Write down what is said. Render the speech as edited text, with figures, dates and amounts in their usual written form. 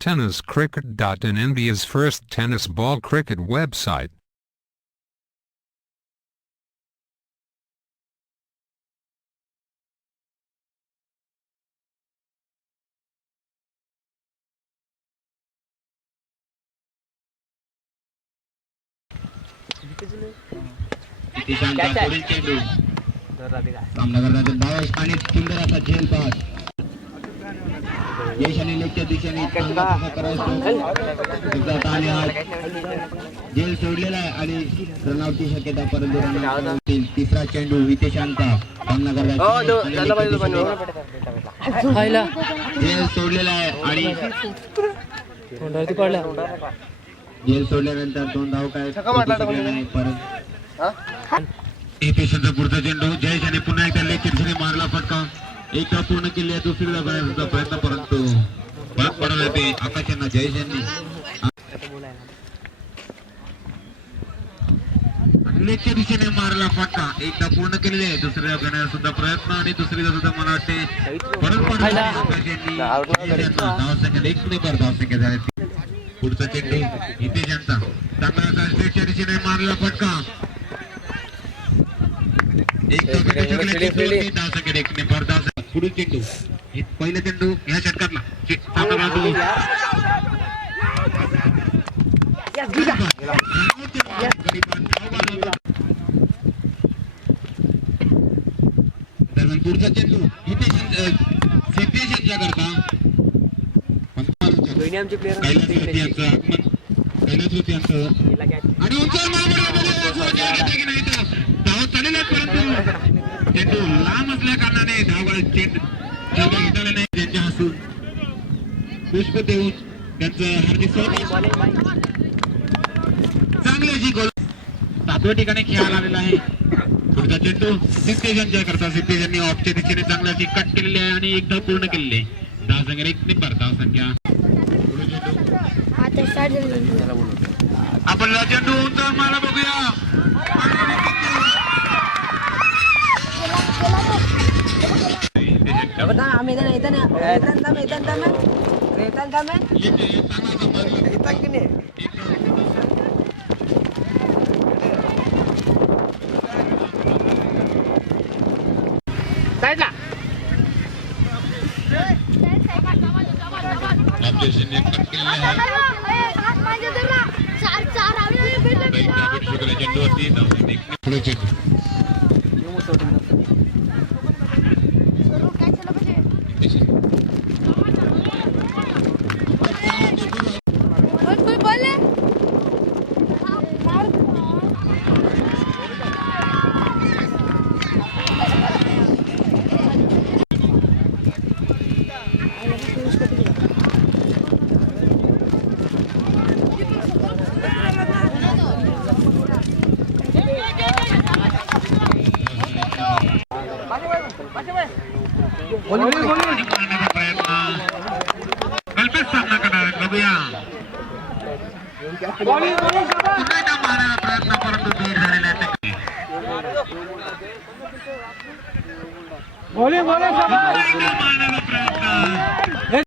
Tenniscricket.in, India's first tennis ball cricket website. सामना करण्याचे डाव आणि सुंदर असा झेल पास यशाने लेगच्या दिशेने झेल सोडलेला आहे आणि रनआउटची शक्यता, परंतु तिसरा चेंडू हितेशांचा सामना झेल सोडलेला आहे आणि झेल सोडल्यानंतर 2 धाव काय नाही. परत हितेशांचा पुढचा चेंडू जयेशाने पुन्हा एकदा लेगच्या मारला फटका. एक धाव पूर्ण केली आहे, दुसरी धाव करण्याचा प्रयत्न, परंतु भाग पडला ते आकाश यांना. जयेशांनी लेगच्या दिशेने मारला फटका. एक धाव पूर्ण केलेली आहे, दुसरी धाव करण्याचा सुद्धा प्रयत्न आणि दुसरी धाव सुद्धा मला वाटते परत पडला आकाश यांनी. धावसंख्या 1 धावसंख्या झाली. पुढचा चेंडू हितेशांचा चांगला लेगच्या दिशेने मारला फटका. पुढील चेंडू पहिला चेंडू ह्या षटकातला दरम्यान पुढचा चेंडू सिद्धेशांच्या करता आणि धाव चालेल, परंतु चेंडू लांब असल्या कारणाने चेंडू घेतला नाही. त्यांच्या हसून पुष्प देऊन त्यांचं हार्दिक चांगली अशी गोल 7व्या ठिकाणी खेळायला आलेला आहे. पुढचा चेंडू सिद्धेशांच्या करता सिद्धेशांनी ऑफच्या दिशेने चांगली अशी कट केलेली आहे आणि एक धाव पूर्ण केलेली आहे. धावसंख्या 1 नंबर धावसंख्या. आपण चेंडू उंच मारा बघूया. कल्पेश सामना करणार बघूया. मारण्याचा प्रयत्न, परंतु दूर झालेला मारण्याचा प्रयत्न.